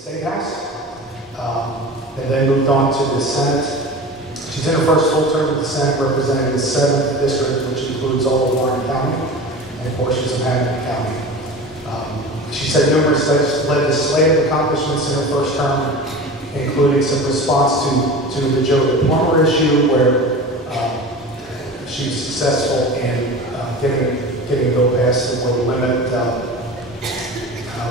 State House, and then moved on to the Senate. She's in her first full term with the Senate, representing the 7th District, which includes all of Warren County and portions of Hennepin County. She's had numerous legislative accomplishments in her first term, including some response to the Joe Plummer issue, where she was successful in getting a bill passed that will limit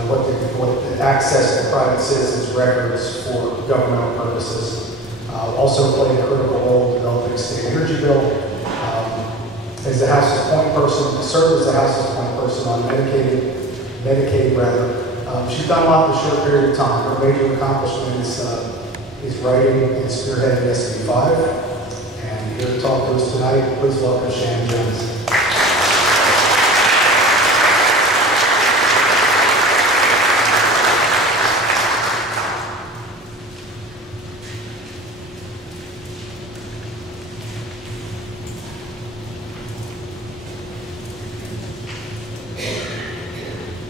what the access to private citizens' records for governmental purposes. Also played a critical role in developing a state energy bill. As the House's point person, served as the House's point person on Medicaid. She's done a lot in a short period of time. Her major accomplishment is writing and spearheading SB 5. And here to talk to us tonight, please welcome Shannon Jones.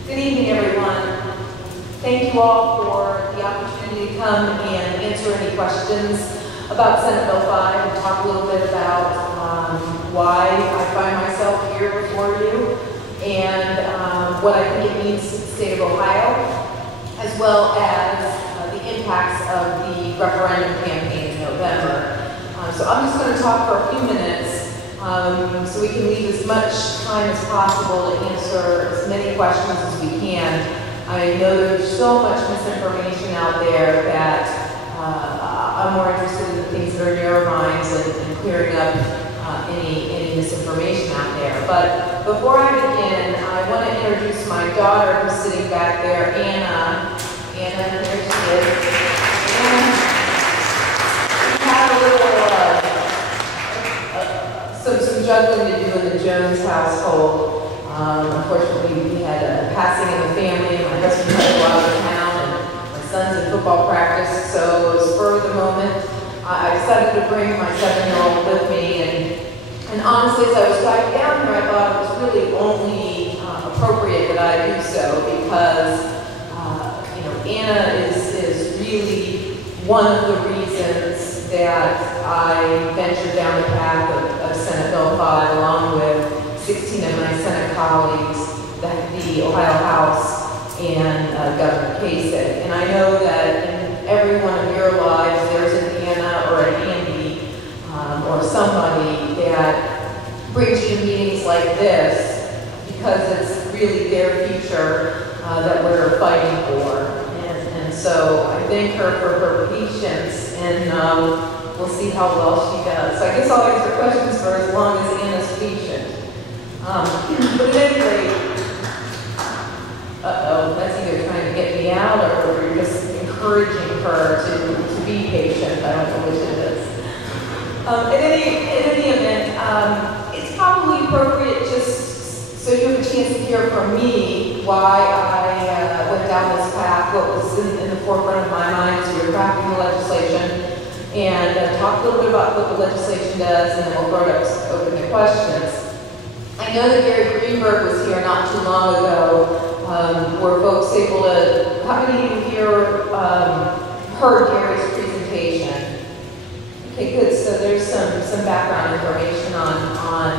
Good evening, everyone. Thank you all for the opportunity to come and answer any questions about Senate Bill 5 and talk a little bit about why I find myself here before you and what I think it means to the state of Ohio, as well as the impacts of the referendum campaign in November. So I'm just going to talk for a few minutes so we can leave as much time as possible to answer as many questions as we can. I know there's so much misinformation out there that I'm more interested in the things that are near our minds and clearing up any misinformation out there. But before I begin, I want to introduce my daughter who's sitting back there, Anna. Anna, there she is. And we had a little some juggling to do in the Jones household. Unfortunately, we had a passing in the family, and my husband had to go out of town, and my son's in football practice, so it was spur of the moment. I decided to bring my 7-year-old with me, and honestly, as I was driving down here, I thought it was really only appropriate that I do so, because Anna is really one of the reasons that I ventured down the path of Senate Bill 5, along with 16 of my Senate colleagues, the Ohio House, and Governor Kasich. And I know that in every one of your lives, there's an Anna or an Andy or somebody that brings you to meetings like this because it's really their future that we're fighting for. And so I thank her for her patience, and we'll see how well she does. So I guess I'll answer questions for as long as Anna's patient. But at any rate, that's either trying to get me out or you're just encouraging her to be patient. I don't know which it is. In any event, it's probably appropriate just so you have a chance to hear from me why I went down this path, what was in the forefront of my mind as we were crafting the legislation, and talk a little bit about what the legislation does, and then we'll throw it up open to questions. I know that Gary Greenberg was here not too long ago. Were folks able to, how many of you here heard Gary's presentation? Okay, good. So there's some background information on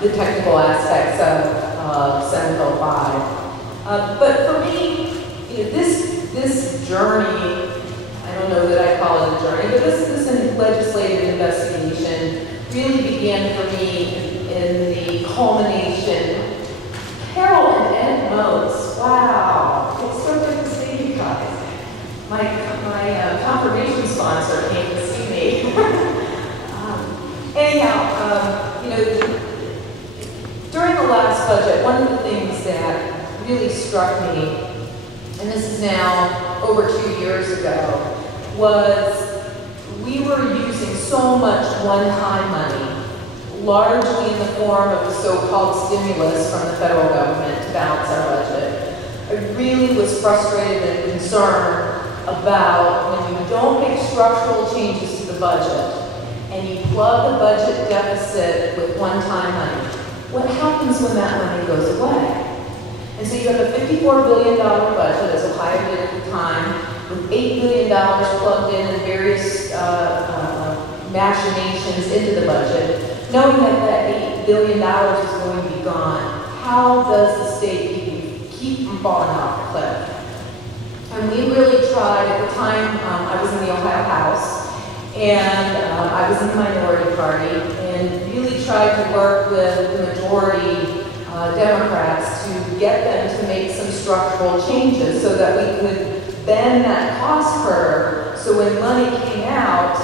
the technical aspects of Senate Bill 5. But for me, this journey, I don't know that I call it a journey, but this legislative investigation really began for me in the culmination. Carol and Ed Moats, wow, it's so good to see you guys. My confirmation sponsor came to see me. During the last budget, one of the things that really struck me, and this is now over 2 years ago, was we were using so much one-time money, largely in the form of the so-called stimulus from the federal government to balance our budget. I really was frustrated and concerned about when you don't make structural changes to the budget and you plug the budget deficit with one-time money, what happens when that money goes away? And so you have a $54 billion budget, as Ohio did at the time, with $8 billion plugged in and various machinations into the budget, knowing that that $8 billion is going to be gone, how does the state keep from falling off the cliff? And we really tried, at the time, I was in the Ohio House, and I was in the minority party, and really tried to work with the majority Democrats to get them to make some structural changes so that we could bend that cost curve so when money came out,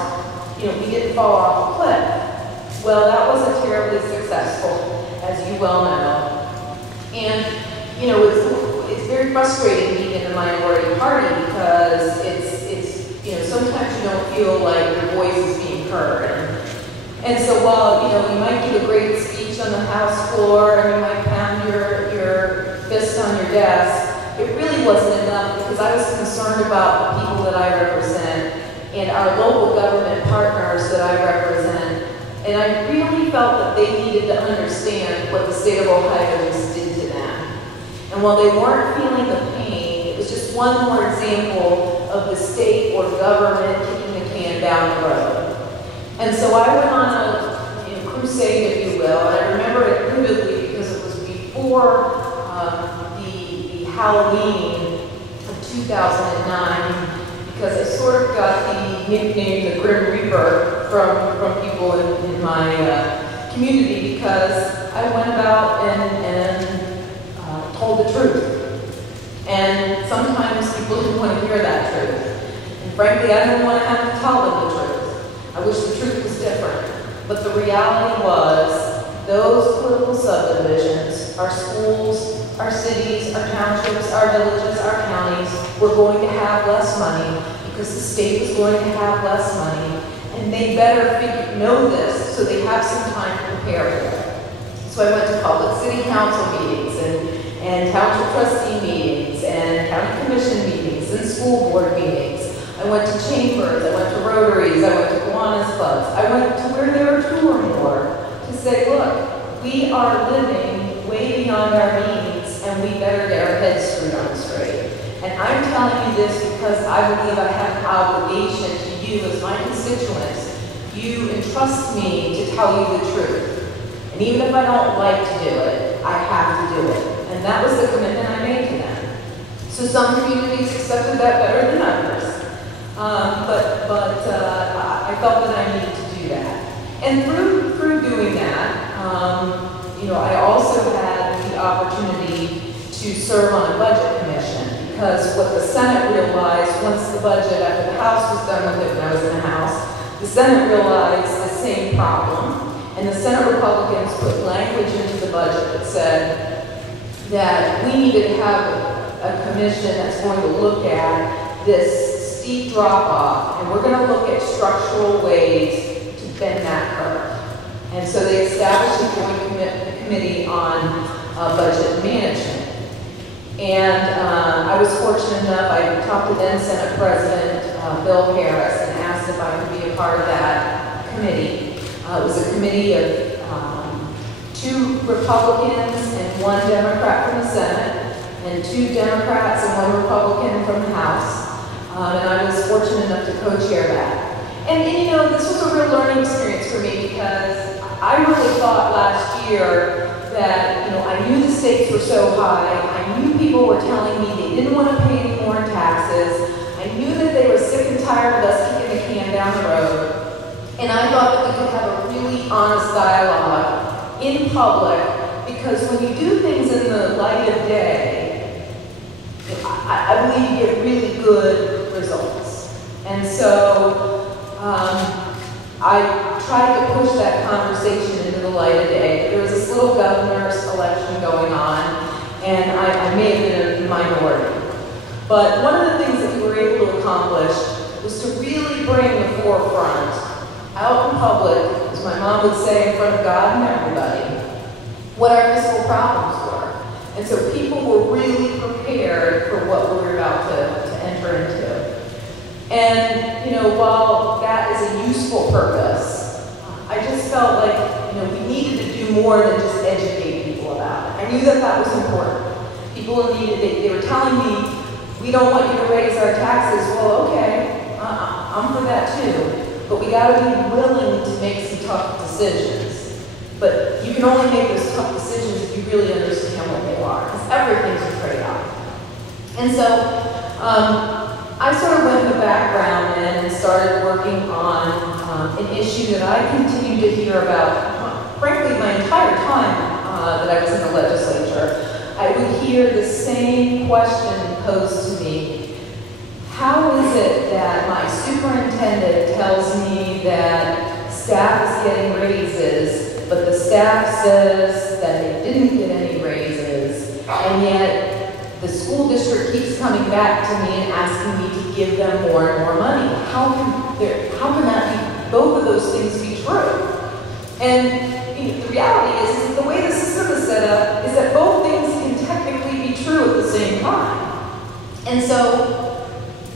we didn't fall off the cliff. Well, that wasn't terribly successful, as you well know. And, it's very frustrating being in the minority party because it's sometimes you don't feel like your voice is being heard. And so while, you might give a great speech on the House floor and you might pound your fist on your desk, it really wasn't enough because I was concerned about the people that I represent and our local government partners that I represent. And I really felt that they needed to understand what the state of Ohio just did to them. And while they weren't feeling the pain, it was just one more example of the state or government kicking the can down the road. And so I went on a crusade, if you will, and I remember it vividly because it was before the Halloween of 2009, because I sort of got the nickname the Grim Reaper from people in my community because I went about and told the truth. And sometimes people didn't want to hear that truth. And frankly, I didn't want to have to tell them the truth. I wish the truth was different. But the reality was, those political subdivisions, our schools, our cities, our townships, our villages, our counties, were going to have less money because the state was going to have less money. And they better know this so they have some time to prepare for it. So I went to public city council meetings and township trustee meetings and county commission meetings and school board meetings. I went to chambers, I went to Rotaries, I went to Kiwanis clubs. I went to where there are two or more to say, look, we are living way beyond our means and we better get our heads screwed on straight. And I'm telling you this because I believe I have an obligation to you as my constituents. You entrust me to tell you the truth. And even if I don't like to do it, I have to do it. And that was the commitment I made to them. So some communities accepted that better than others. But I felt that I needed to do that. And through doing that, I also had the opportunity to serve on a budget commission because what the Senate realized once the budget, after the House was done with it when I was in the House, the Senate realized the same problem. And the Senate Republicans put language into the budget that said that we needed to have a commission that's going to look at this steep drop-off, and we're going to look at structural ways to bend that curve. And so they established a joint committee on budget management. And I was fortunate enough, I talked to then Senate President Bill Harris and asked if I could be a part of that committee. It was a committee of 2 Republicans and 1 Democrat from the Senate, and 2 Democrats and 1 Republican from the House. And I was fortunate enough to co-chair that. And this was a real learning experience for me because I really thought last year that, I knew the stakes were so high. I knew people were telling me they didn't want to pay any more in taxes. I knew that they were sick and tired of us kicking the can down the road. And I thought that we could have a really honest dialogue in public because when you do things in the light of day, I believe you get really good results. And so I tried to push that conversation into the light of day. There was this little governor's election going on, and I may have been in the minority. But one of the things that we were able to accomplish was to really bring the forefront out in public, as my mom would say, in front of God and everybody, what our fiscal problems were. And so people were really prepared for what we were about to enter into. And, while that is a useful purpose, I just felt like, we needed to do more than just educate people about it. I knew that that was important. People needed, they were telling me, we don't want you to raise our taxes. Well, okay, I'm for that too. But we gotta be willing to make some tough decisions. But you can only make those tough decisions if you really understand what they are, because everything's a trade-off. And so, I sort of went in the background and started working on an issue that I continued to hear about, frankly, my entire time that I was in the legislature. I would hear the same question posed to me. How is it that my superintendent tells me that staff is getting raises, but the staff says that they didn't get any raises, and yet the school district keeps coming back to me and asking me to give them more and more money? How can that be, both of those things be true? And the reality is the way the system is set up is that both things can technically be true at the same time. And so,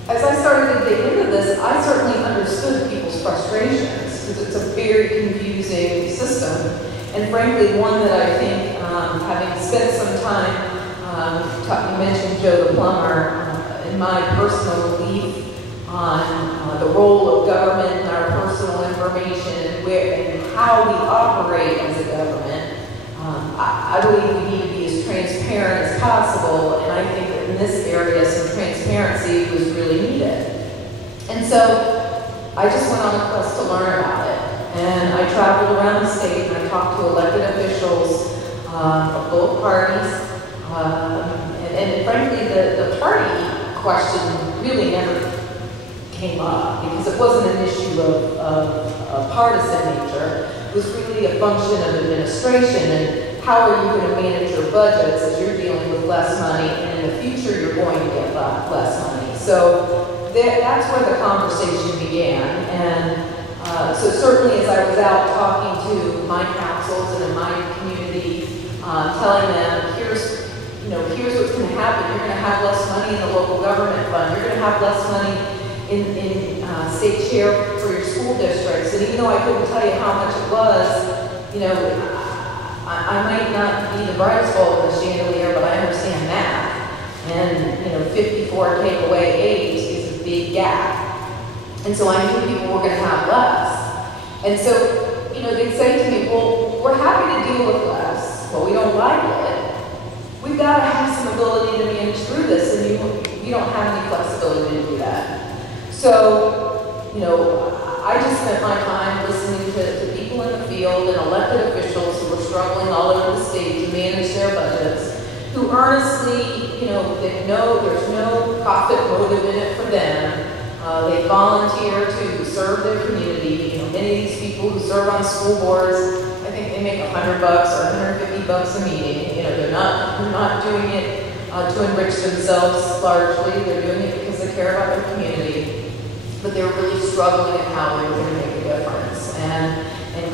as I started to dig into this, I certainly understood people's frustrations, because it's a very confusing system, and frankly, one that I think, having spent some time, you mentioned Joe the plumber, in my personal belief on the role of government and our personal information and how we operate as a government, I believe we need to be as transparent as possible, and I think that in this area some transparency was really needed. And so I just went on a quest to learn about it, and I traveled around the state and I talked to elected officials of both parties, and frankly the party question really never came up, because it wasn't an issue of partisan nature. It was really a function of administration and how are you going to manage your budgets as you're dealing with less money, and in the future you're going to get less money. So that's where the conversation began. And so certainly as I was out talking to my councils and in my community, telling them, here's what's going to happen. You're going to have less money in the local government fund. You're going to have less money in state share for your school districts. And even though I couldn't tell you how much it was, I might not be the brightest bulb in the chandelier, but I understand math. And 54 take away 8 is a big gap. And so I knew people were going to have less. And so, they'd say to me, well, we're happy to deal with less. Well, we don't like it. We've got to have some ability to manage through this, and you don't have any flexibility to do that. So, I just spent my time listening to people in the field and elected officials who were struggling all over the state to manage their budgets, who earnestly, they know there's no profit motive in it for them. They volunteer to serve their community. Many of these people who serve on school boards, I think they make $100 or $150 a meeting. They're not doing it to enrich themselves largely. They're doing it because they care about their community. But they're really struggling in how they're going to make a difference, and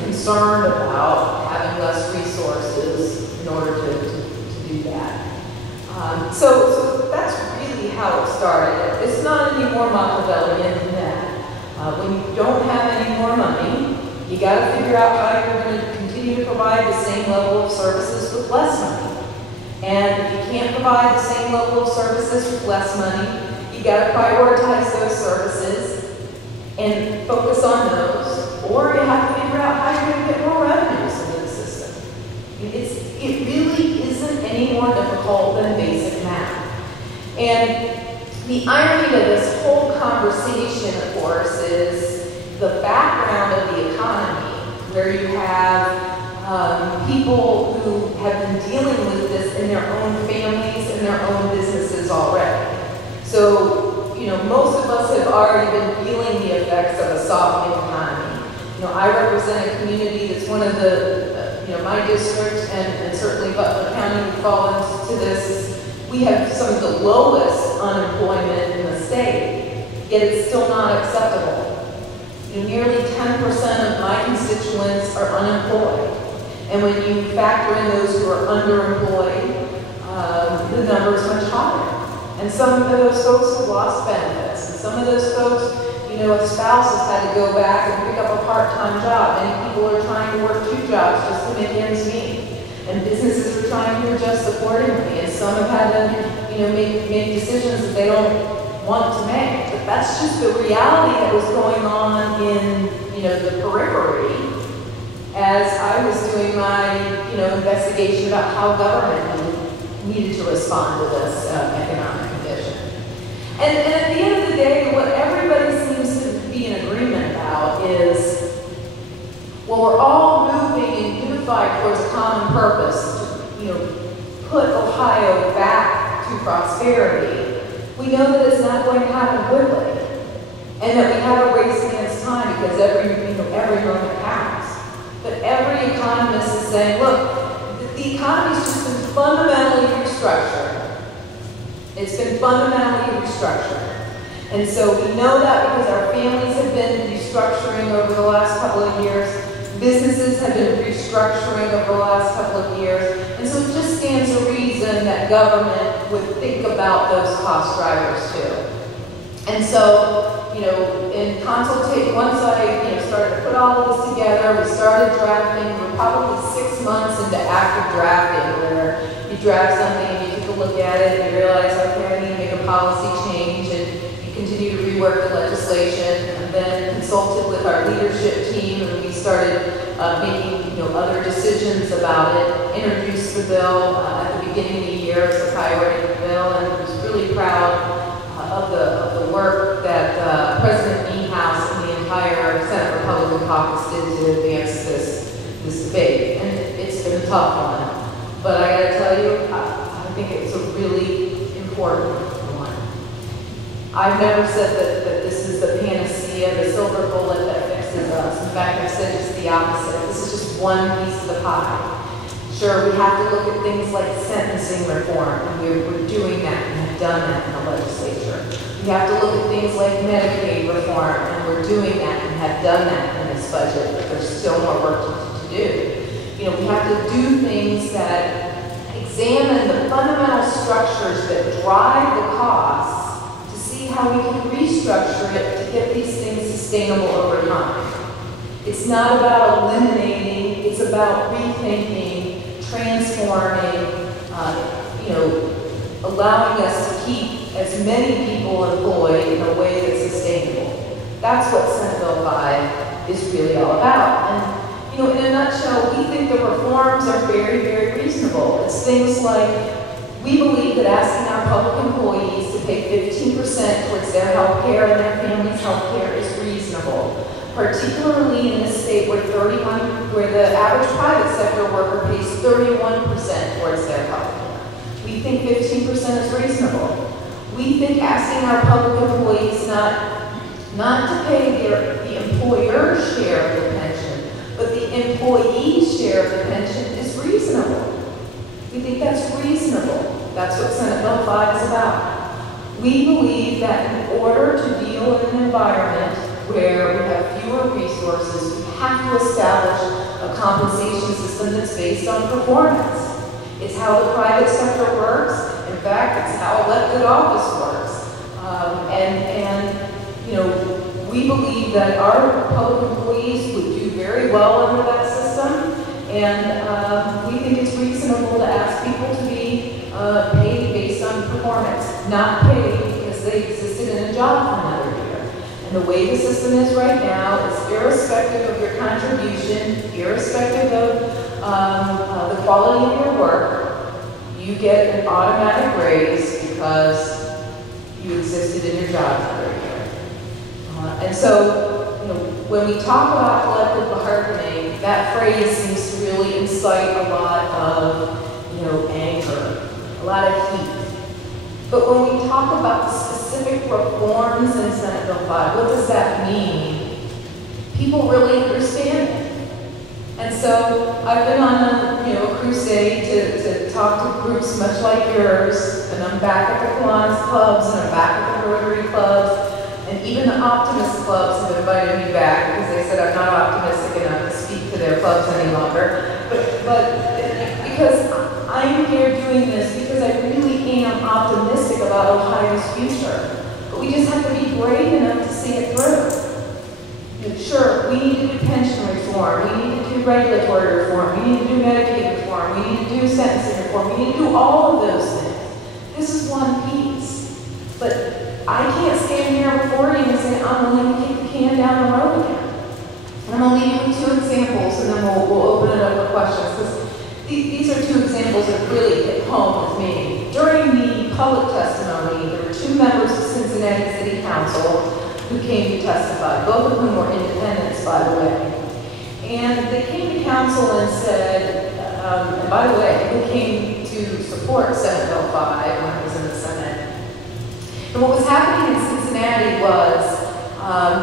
concerned about having less resources in order to do that. So that's really how it started. It's not any more Machiavellian than that. When you don't have any more money, you got to figure out how you're going to continue to provide the same level of services with less money. And if you can't provide the same level of services with less money, you got to prioritize those services and focus on those, or you have to figure out how you're going to get more revenues into the system. It really isn't any more difficult than basic math. And the irony of this whole conversation, of course, is the background of the economy, where you have people who have been dealing with this in their own families and their own businesses already. So, most of us have already been feeling the effects of a softening economy. I represent a community that's one of the, my district, and certainly Butler County would fall into this. We have some of the lowest unemployment in the state, yet it's still not acceptable. Nearly 10% of my constituents are unemployed. And when you factor in those who are underemployed, the number is much higher. And some of those folks have lost benefits. And some of those folks, a spouse has had to go back and pick up a part-time job. Many people are trying to work 2 jobs just to make ends meet. and businesses are trying to adjust accordingly, and some have had to, make decisions that they don't want to make. But that's just the reality that was going on in, the periphery as I was doing my, investigation about how government needed to respond to this economic condition. And at the end of the day, what everybody seems to be in agreement about is, well, we're all moving and unified towards a common purpose to, put Ohio back to prosperity. We know that it's not going to happen quickly, and that we have a race against time because every moment counts. But every economist is saying, look, the economy's just been fundamentally restructured. It's been fundamentally restructured. And so we know that because our families have been restructuring over the last couple of years. Businesses have been restructuring over the last couple of years. And so it just stands to reason that government would think about those cost drivers too. And so, in consultation, once I started to put all of this together, we started drafting. We're probably 6 months into active drafting, where you draft something and you take a look at it and you realize, okay, I need to make a policy change, and you continue to rework the legislation, and then consulted with our leadership team, and we started making other decisions about it. Introduced the bill at the beginning of the year as a priority bill, and I was really proud of the work that President Niehaus and the entire Senate Republican caucus did to advance this debate. And it's been a tough one, but I got to tell you, I think it's a really important one. I've never said that this is the panacea, the silver bullet that fixes us. In fact, I've said just the opposite. This is just one piece of the pie. Sure, we have to look at things like sentencing reform, and we're doing that and have done that in the legislature. We have to look at things like Medicaid reform, and we're doing that and have done that in this budget, but there's still more work to do. We have to do things that examine the fundamental structures that drive the costs to see how we can restructure it to get these things sustainable over time. It's not about eliminating, it's about rethinking, transforming, allowing us to keep as many people employed in a way that's sustainable. That's what Senate Bill 5 is really all about. And, in a nutshell, we think the reforms are very, very reasonable. It's things like, we believe that asking our public employees to pay 15% towards their health care and their family's health care is reasonable. Particularly in a state where the average private sector worker pays 31% towards their health care. We think 15% is reasonable. We think asking our public employees not to pay the employer's share of the pension, but the employee's share of the pension is reasonable. We think that's reasonable. That's what Senate Bill 5 is about. We believe that in order to deal in an environment where we have fewer resources, we have to establish a compensation system that's based on performance. It's how the private sector works. In fact, it's how elected office works. We believe that our public employees would do very well under that system, and we think it's reasonable to ask people to be paid based on performance, not paid because they existed in a job for another year. And the way the system is right now is irrespective of your contribution, irrespective of the quality of your work, you get an automatic raise because you existed in your job for another year. And so, when we talk about collective bargaining, that phrase seems to really incite a lot of, anger, a lot of heat. But when we talk about the specific reforms in Senate Bill 5, what does that mean? People really understand it. And so I've been on a crusade to talk to groups much like yours, and I'm back at the Kiwanis clubs, and I'm back at the Rotary clubs, and even the Optimist clubs have invited me back because they said I'm not optimistic enough to speak to their clubs any longer. But because I'm here doing this because I really am optimistic about Ohio's future. But we just have to be brave enough to see it through. Sure, we need to do pension reform, we need to do regulatory reform, we need to do Medicaid reform, reform, we need to do sentencing reform, we need to do all of those things. This is one piece. But I can't stand here before you and say, I'm willing to kick the can down the road again. And I'm going to leave you with 2 examples, and then we'll open it up for questions, because these are 2 examples that really hit home with me. During the public testimony, there were 2 members of Cincinnati City Council who came to testify, both of whom were independents, by the way. And they came to council and said, and by the way, who came to support Senate Bill 5 when it was in the Senate. And what was happening in Cincinnati was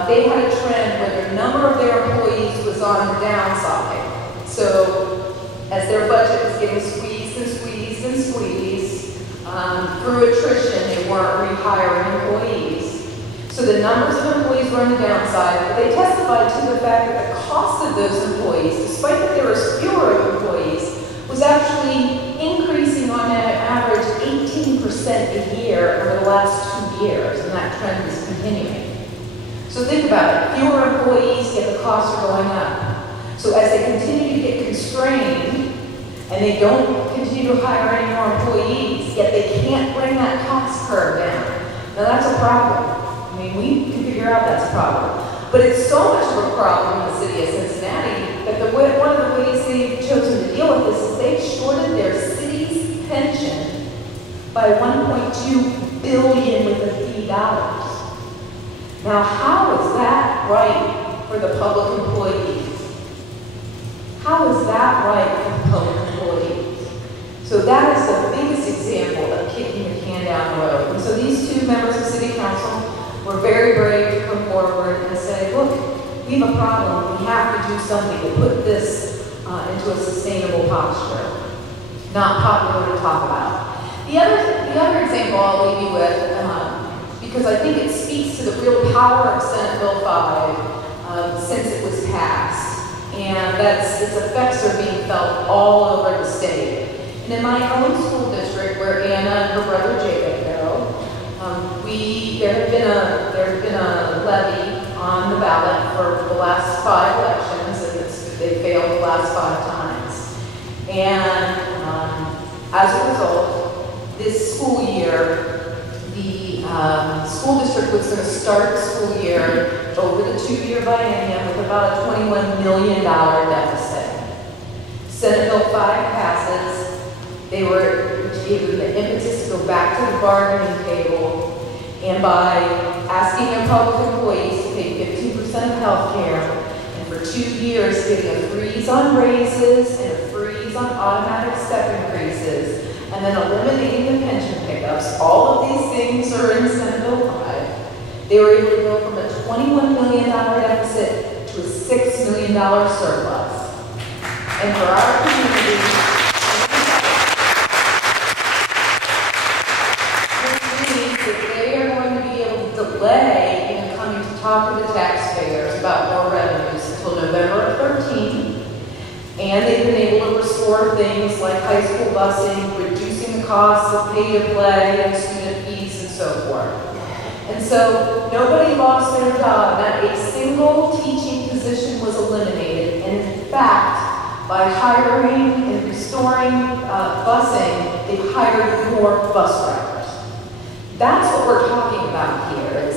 they had a trend where the number of their employees was on the downside. So as their budget was getting squeezed and squeezed and squeezed, through attrition, they weren't rehiring employees. So the numbers of employees were on the downside, but they testified to the fact that the cost of those employees, despite that there was fewer employees, was actually increasing on average 18% a year over the last 2 years, and that trend is continuing. So think about it, fewer employees, yet the costs are going up. So as they continue to get constrained, and they don't continue to hire any more employees, yet they can't bring that cost curve down. Now that's a problem. I mean, we can figure out that's a problem. But it's so much of a problem in the city of Cincinnati that one of the ways they've chosen to deal with this is they've shorted their city's pension by $1.2 billion with a fee dollars. Now, how is that right for the public employees? How is that right for the public employees? So that is the biggest example of kicking the can down the road. And so these 2 members of City Council were very brave to come forward and say, look, we have a problem. We have to do something to put this into a sustainable posture. Not popular to talk about. The other example I'll leave you with, because I think it speaks to the real power of Senate Bill 5 since it was passed, and its effects are being felt all over the state. And in my own school district, where Anna and her brother Jacob go, there had been a levy on the ballot for the last 5 elections, and they failed the last 5 times. And as a result, this school year, the school district was going to start the school year over the 2-year biennium with about a $21 million deficit. Senate Bill 5 passes. They were given the impetus to go back to the bargaining table, and by asking their public employees to pay 15% of health care, and for 2 years giving a freeze on raises and a freeze on automatic step increases, and then eliminating the pension pickups, all of these things are in Senate Bill 5. They were able to go from a $21 million deficit to a $6 million surplus. And for our community, delay in coming to talk to the taxpayers about more revenues until November of 13, and they've been able to restore things like high school busing, reducing the costs of pay-to-play and student fees and so forth. And so nobody lost their job. Not a single teaching position was eliminated, and in fact, by hiring and restoring busing, they hired more bus drivers. That's what we're talking about here is,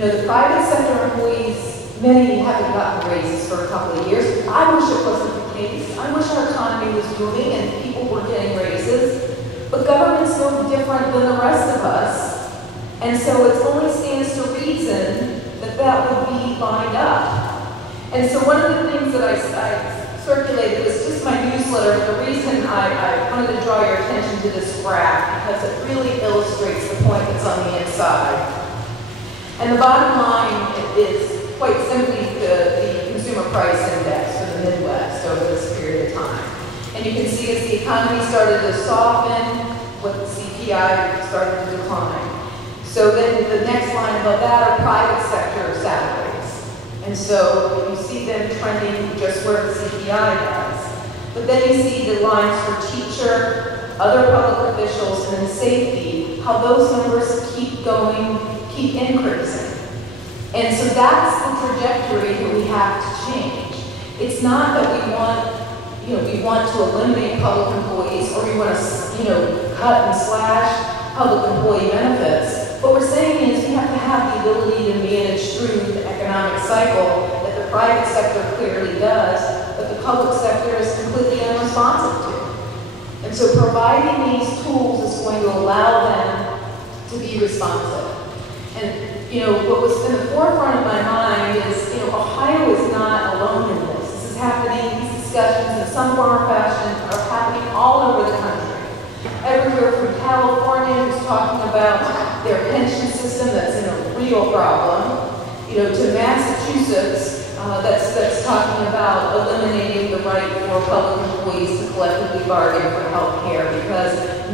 the private sector employees, many haven't gotten raises for a couple of years. I wish it wasn't the case. I wish our economy was booming and people were getting raises, but government's no different than the rest of us. And so it only stands to reason that would be lined up. And so one of the things that I circulated was just my newsletter. The reason I wanted to draw your attention to this graph because it really illustrates the point that's on the inside. And the bottom line is quite simply the consumer price index for the Midwest over this period of time. And you can see as the economy started to soften, what the CPI started to decline. So then the next line above that are private sector salaries. And so you see them trending just where the CPI does. But then you see the lines for teacher, other public officials, and then safety, how those numbers keep increasing. And so that's the trajectory that we have to change. It's not that we want, we want to eliminate public employees, or we want to, cut and slash public employee benefits. What we're saying is we have to have the ability to manage through the economic cycle that the private sector clearly does, but the public sector is completely unresponsive to. And so providing these tools is going to allow them to be responsive. And, what was in the forefront of my mind is, Ohio is not alone in this. This is happening, these discussions in some form or fashion are happening all over the country. Everywhere from California, who's talking about their pension system that's in a real problem, to Massachusetts, that's talking about eliminating the right for public employees to collectively bargain for health care,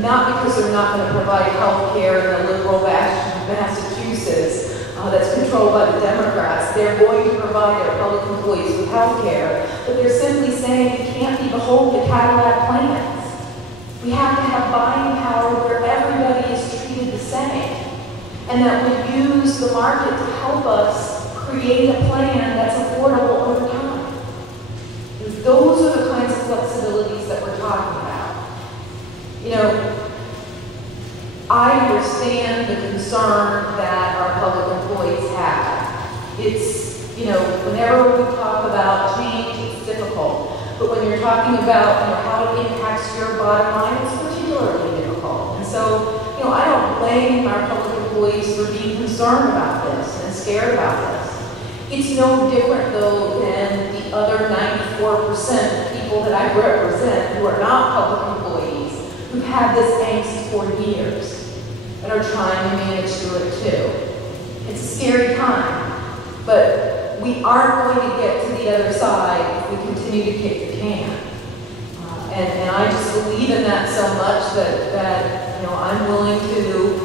not because they're not going to provide health care in the liberal bastion of Massachusetts that's controlled by the Democrats. They're going to provide their public employees with health care, but they're simply saying we can't be beholden to Cadillac plans. We have to have buying power where everybody is treated the same, and that we use the market to help us create a plan that's affordable over time. And those are the kinds of flexibilities that we're talking about. I understand the concern that our public employees have. It's, whenever we talk about change, it's difficult. But when you're talking about, how it impacts your bottom line, it's particularly difficult. And so, I don't blame our public employees for being concerned about this and scared about this. It's no different, though, than the other 94% of people that I represent who are not public employees, who've had this angst for years and are trying to manage through it, too. It's a scary time, but we aren't going to get to the other side if we continue to kick the can. And I just believe in that so much that I'm willing to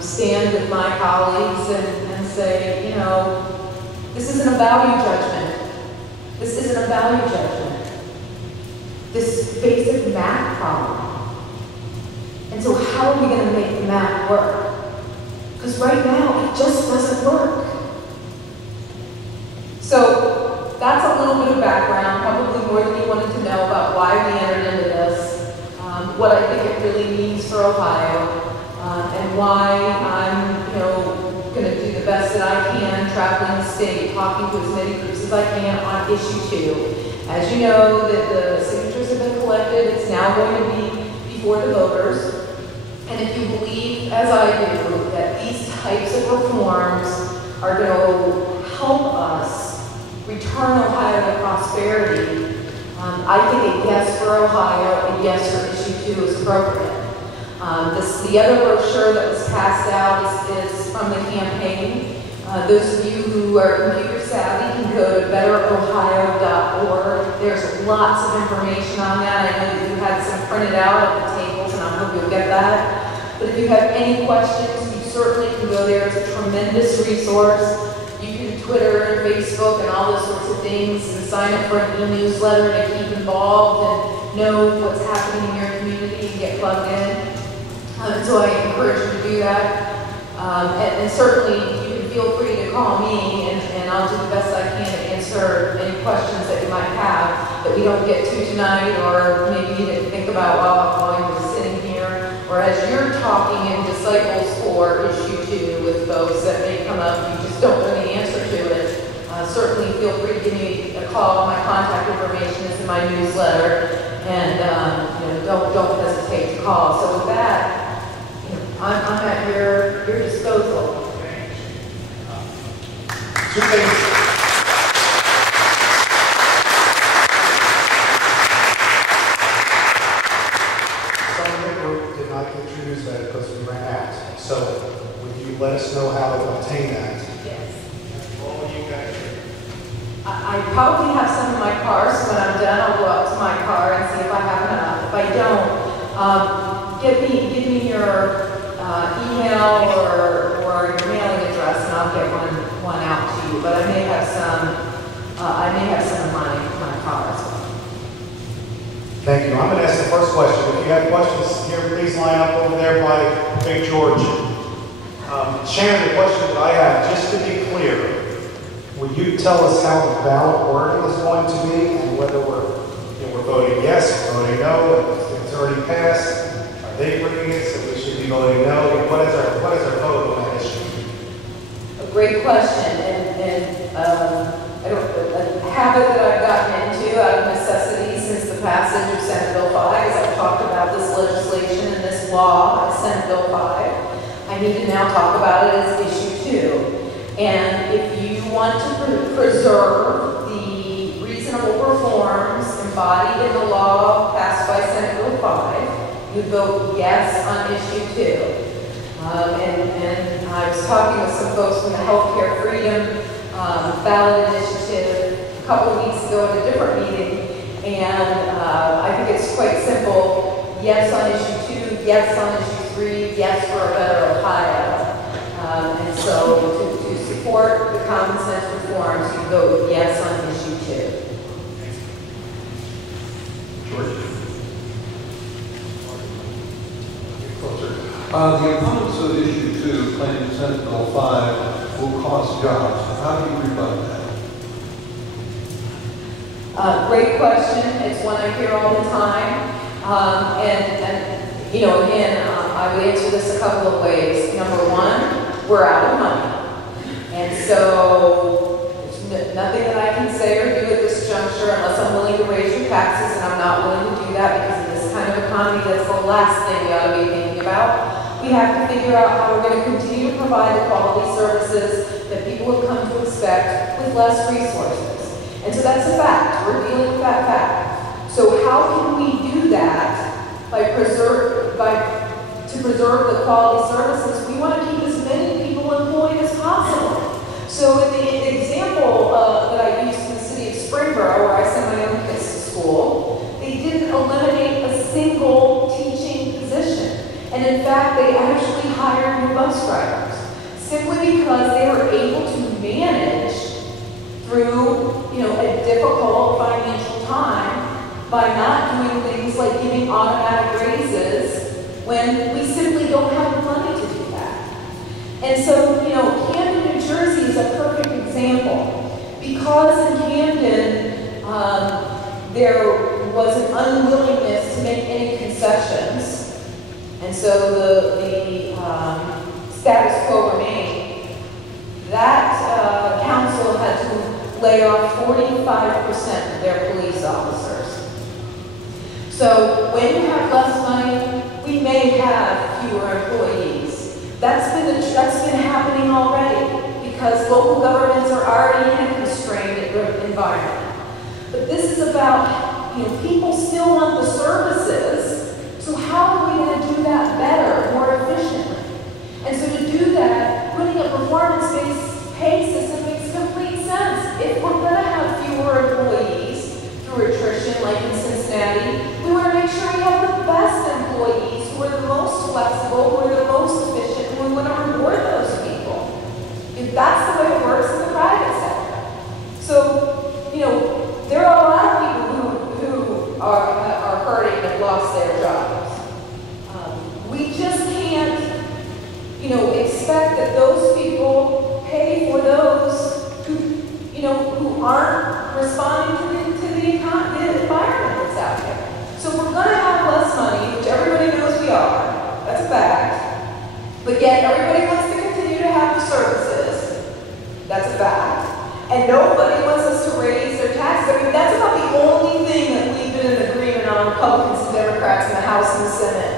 stand with my colleagues and say, this isn't a value judgment. This isn't a value judgment. This is a basic math problem. And so how are we going to make the math work? Because right now, it just doesn't work. So that's a little bit of background, probably more than you wanted to know about why we entered into this, what I think it really means for Ohio, and why I'm, going to do the best that I can, traveling the state, talking to as many groups as I can on issue 2. As you know, that the signatures have been collected, it's now going to be before the voters. And if you believe, as I do, that these types of reforms are going to help us return Ohio to prosperity, I think a yes for Ohio and yes for issue 2 is appropriate. The other brochure that was passed out is from the campaign. Those of you who are computer savvy can go to betterohio.org. There's lots of information on that. I know that you had some printed out at the tables, and I hope you'll get that. But if you have any questions, you certainly can go there. It's a tremendous resource. You can Twitter and Facebook and all those sorts of things, and sign up for an e-newsletter to keep involved and know what's happening in your community and get plugged in. And so I encourage you to do that. And certainly you can feel free to call me, and I'll do the best I can to answer any questions that you might have that we don't get to tonight, or maybe you didn't think about while I'm just sitting here, or as you're talking in Disciples for issue 2 with folks that may come up and you just don't know the answer to it. Certainly feel free to give me a call. My contact information is in my newsletter, and don't hesitate to call. So with that, I'm at your disposal. Two things. Some of the group did not get your newsletter because we ran out. So would you let us know how to obtain that? Yes. All of you guys. I probably have some in my car, so when I'm done, I'll go out to my car and see if I have enough. If I don't, give me your email or your mailing address, and I'll get one out to you. But I may have some in my car as well. Thank you. I'm going to ask the first question. If you have questions here, please line up over there by Big George. Shannon, the question that I have, just to be clear, will you tell us how the ballot wording is going to be and whether we're we're voting yes, we're voting no, it's already passed. Are they bringing it, so we should be voting no? What is our vote on that issue? A great question, and a habit that I've gotten into out of necessity since the passage of Senate Bill 5 is I've talked about this legislation and this law, Senate Bill 5. I need to now talk about it as issue 2. And if you want to preserve the reasonable reforms embodied in the law passed by Senate Bill 5, you vote yes on issue 2. And I was talking with some folks from the Healthcare Freedom ballot initiative a couple of weeks ago at a different meeting, and I think it's quite simple. Yes on issue 2, yes on issue 3, yes for a better Ohio. And so to support the common sense reforms, you vote yes on issue 2. George? The opponents of issue 2 claim Senate Bill 5 will cost jobs. How do you rebut that? Great question. It's one I hear all the time. And you know, again, I would answer this a couple of ways. Number one, we're out of money. And so there's nothing that I can say or do at this juncture unless I'm willing to raise your taxes, and I'm not willing to do that because in this kind of economy, that's the last thing we ought to be thinking about. We have to figure out how we're going to continue to provide the quality services that people have come to expect with less resources. And so that's a fact. We're dealing with that fact. So how can we do that to preserve the quality services? We want to keep as many people employed as possible. So in the example that I used in the city of Springboro, where I send my own kids to school, they didn't eliminate a single teaching position. And in fact, they actually hired new bus drivers simply because they were able to manage through, a difficult financial time by not doing things like giving automatic raises when we simply don't have the money to do that. And so, Camden, New Jersey is a perfect example. Because in Camden, there was an unwillingness to make any concessions, and so the status quo remained. That council had to lay off 45% of their police officers. So when you have less money, we may have fewer employees. That's been happening already because local governments are already in a constrained environment. But this is about, people still want the services. So how are we going to do that better, more efficiently? And so to do that, putting a performance-based pay system makes complete sense. If we're going to have fewer employees through attrition, like in Cincinnati, we want to make sure we have the best employees who are the most flexible, who are the most efficient, and we want to reward those people. If that's the way it works in the private sector. So, there are a lot of people who are hurting and lost their jobs. We just can't, expect that those people pay for those who aren't responding to the environment that's out there. So we're going to have less money, which everybody knows we are. That's a fact. But yet everybody wants to continue to have the services. That's a fact. And nobody wants us to raise their taxes. I mean, that's about the only thing that we've been in agreement on, Republicans and Democrats in the House and the Senate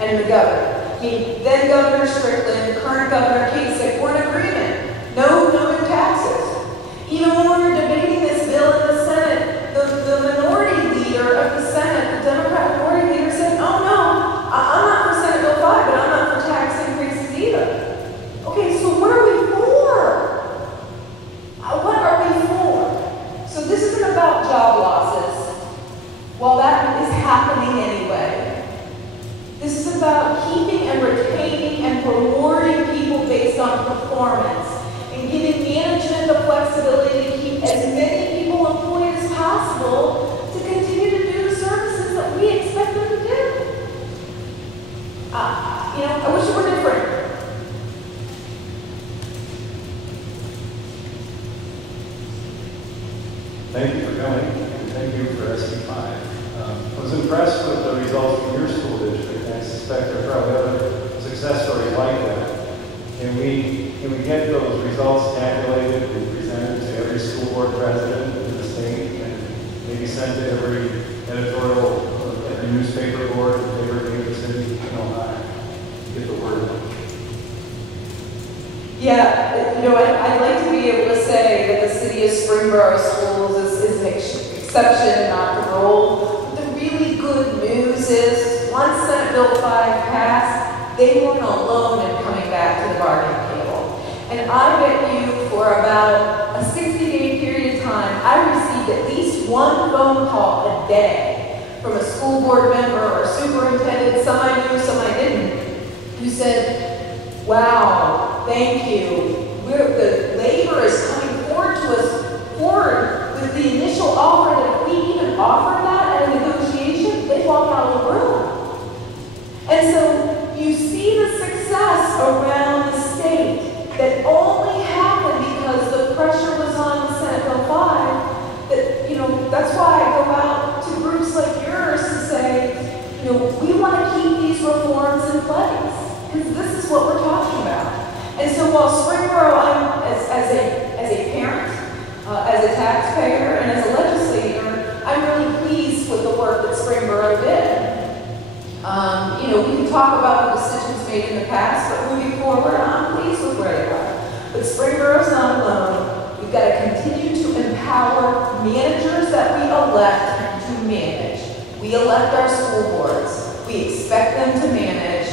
and the governor. I mean, then Governor Strickland, current Governor Kasich, were in agreement. No new taxes. Even when we were debating this bill in the Senate, the minority leader of the Senate, the Democrat minority leader, said, oh no, I'm not for Senate Bill 5, but I'm not for tax increases either. Okay, so what are we for? What are we for? So this isn't about job losses. While that is happening anyway, this is about keeping and retaining and rewarding people based on performance and giving management the flexibility to keep as many people employed as possible to continue to do the services that we expect them to do. I wish it were different. Thank you for coming, and thank you for SB5. I was impressed with the results from your school district, and I suspect there are probably other success stories like that. Can we get those results tabulated and presented to every school board president in the state, and maybe sent to every editorial, every newspaper board, every major city in Ohio, get the word out? Yeah, I'd like to be able to say that the city of Springboro Schools is an exception, not the rule. But the really good news is, once Senate Bill 5 passed, they weren't alone in coming back to the bargaining table. And I bet you for about a 60-day period of time, I received at least one phone call a day from a school board member or superintendent, some I knew, some I didn't, who said, wow, thank you. The labor is coming forward with the initial offer that if we even offered that at a negotiation, they'd walk out of the room. And so you see the success around the state that only happened because the pressure was on Senate Bill 5. That's why I go out to groups like yours to say, we want to keep these reforms in place, because this is what we're talking about. And so while Springboro, I'm as a parent, as a taxpayer, and as a legislator, I'm really pleased with the work that Springboro did. We can talk about the decisions made in the past, but moving forward, I'm pleased with where they are. But Springboro's not alone. We've got to continue to empower managers that we elect to manage. We elect our school boards. We expect them to manage.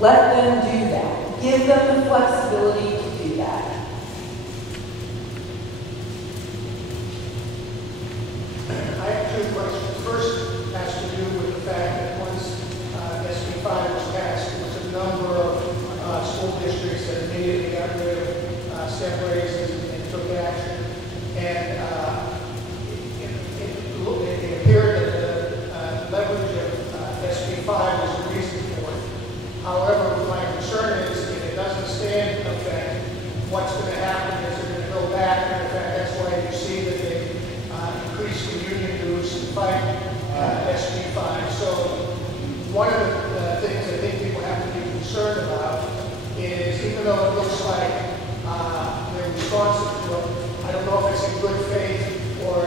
Let them do that. Give them the flexibility to do that. I have two questions. First has to do with the fact that once SB 5 was passed, there was a number of school districts that immediately got rid of step raises and took action. And it appeared that the leverage of SB 5 was the reason for it. However, my concern is if it doesn't stand in effect, what's going to happen is they're going to go back. And in fact, that's why you see that they increase the union dues and fight SB 5. So one of the things I think people have to be concerned about is, even though it looks like they're responsive to it, I don't know if it's in good faith or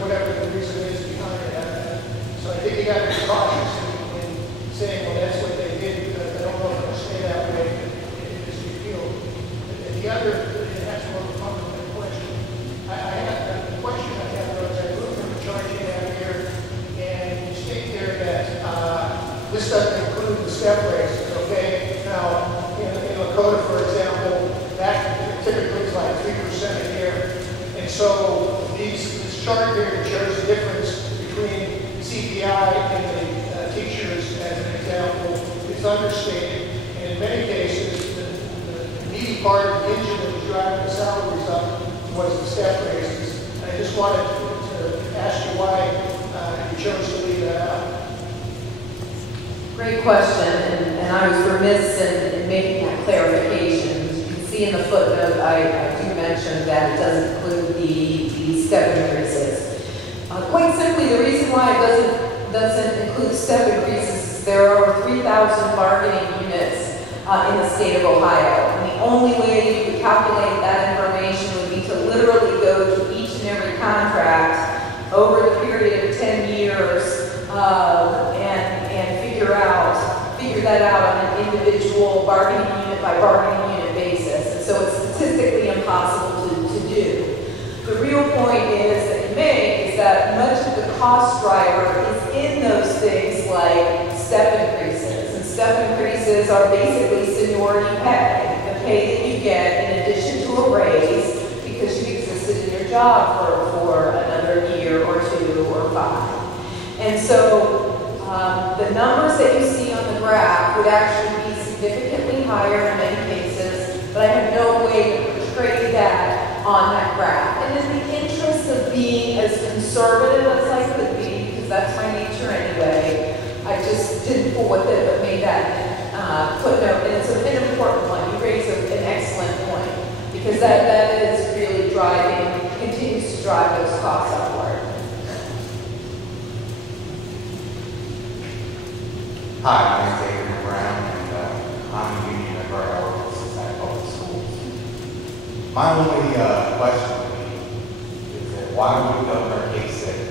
whatever the reason is behind it. So I think you got to be cautious in saying, well, that's what they did, because I don't know if it'll stay that way if it's repealed. And the other, it has more of a fundamental question. The question I have is, I look at the chart you have here, and you state there that this doesn't include the step raises, okay? Now, in Lakota, for example, that typically is like 3% a year. And so this chart here shows the difference between CPI and the teachers, as an example, is understated. And in many cases, the meaty part of the engine that was driving the salaries up was the step raises. And I just wanted to ask you why you chose to leave that out. Great question, and I was remiss in making that clarification. You can see in the footnote, I do mention that it doesn't include the step increases. Quite simply, the reason why it doesn't include step increases is there are over 3,000 bargaining units in the state of Ohio. And the only way you could calculate that information would be to literally go to each and every contract over the period of 10 years and figure that out on an individual bargaining unit by bargaining unit basis. And so it's statistically impossible to do. The real point that you make is that much of the cost driver is in those things like step increases. And step increases are basically seniority pay, the pay that you get in addition to a raise because you existed in your job for another year or 2 or 5. And so the numbers that you see on the graph would actually be significantly higher in many cases, but I have no way to portray that on that graph. And in the interest of being as conservative as I could be, because that's my nature anyway, I just didn't fool with it, but made that footnote. And it's an important one. You raise an excellent point, because that is really continues to drive those costs upward. Hi, my name's David Brown, and I'm a union member at our Cincinnati Public Schools. My only question would be is that why would Governor Kasich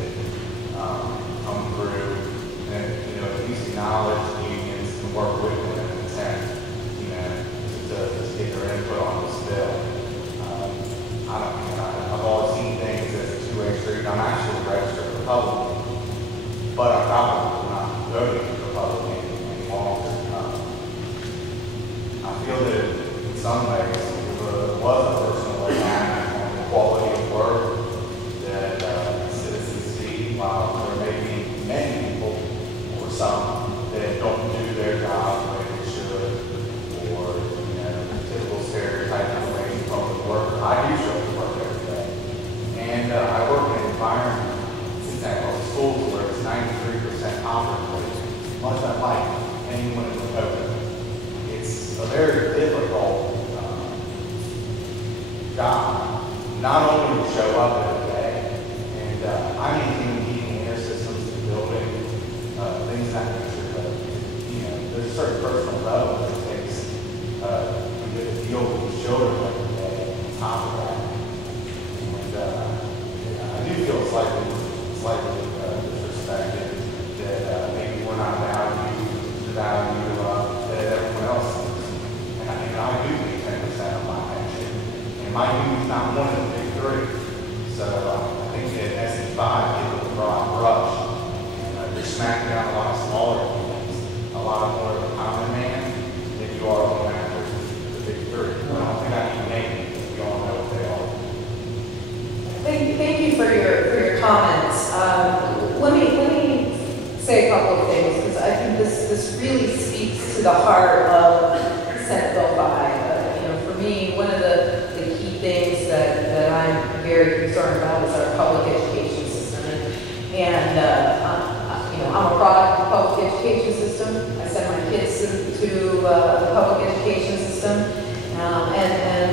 come through and, at least acknowledge the unions and work with them and attempt, to get their input on this bill? I've always seen things as a two-way street. I'm actually a registered Republican, but I'm probably not voting Republican any longer. I feel that in some ways it was a personal attack on the quality of work that citizens see, while there may be many people, or some, that don't do their job the way they should, or typical stereotype of the way you public worker. I do show up to work every day, and I work in an environment at most schools where it's 93% poverty rate, much unlike anyone in the country. It's a very difficult job, not only to show up every day, and I maintain heating and air systems in the building, things of that nature, but there's a certain personal level that it takes to get to deal with these children every day on top of that. And I do feel slightly disrespected that maybe we're not valued the value that everyone else is. And I do pay 10% of my pension, and my union's not one of the big three. So I think that SB5 gives it a broad brush, and you're smacking down a lot of smaller unions, a lot more of a common man than you are going after the big three. I don't think I can name them, because we all know what they are. Thank you for your comments. Let me say a couple of things, because I think this really speaks to the heart of Senate Bill 5. For me, one of the key things that I'm very concerned about is our public education system. And I'm a product of the public education system. I send my kids to the public education system.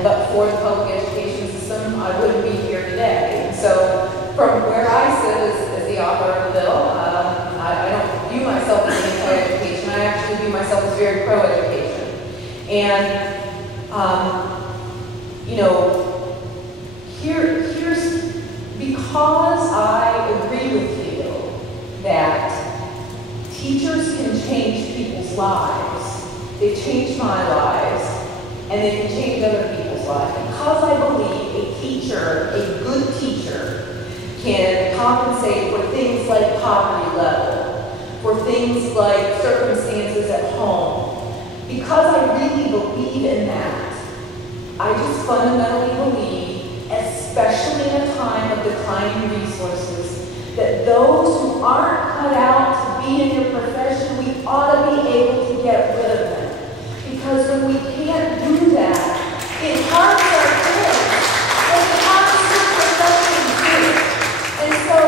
But for the public education system, I wouldn't be here today. And so, from where I sit as the author of the bill, I don't view myself as anti-education. I actually view myself as very pro-education. And here's because I agree with you that teachers can change people's lives. They've changed my lives. And they can change other people's lives. Because I believe a teacher, a good teacher, can compensate for things like poverty level, for things like circumstances at home. Because I really believe in that, I just fundamentally believe, especially in a time of declining resources, that those who aren't cut out to be in your profession, we ought to be able to get rid of them. Because when we can't do that, it harms our kids, and it harms the profession too. And so,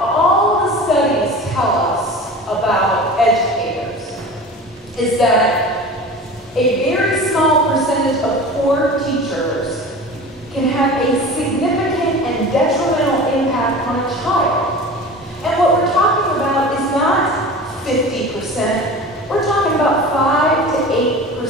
all the studies tell us about educators is that a very small percentage of poor teachers can have a significant and detrimental impact on a child. And what we're talking about is not 50%. We're talking about 5 to 8%.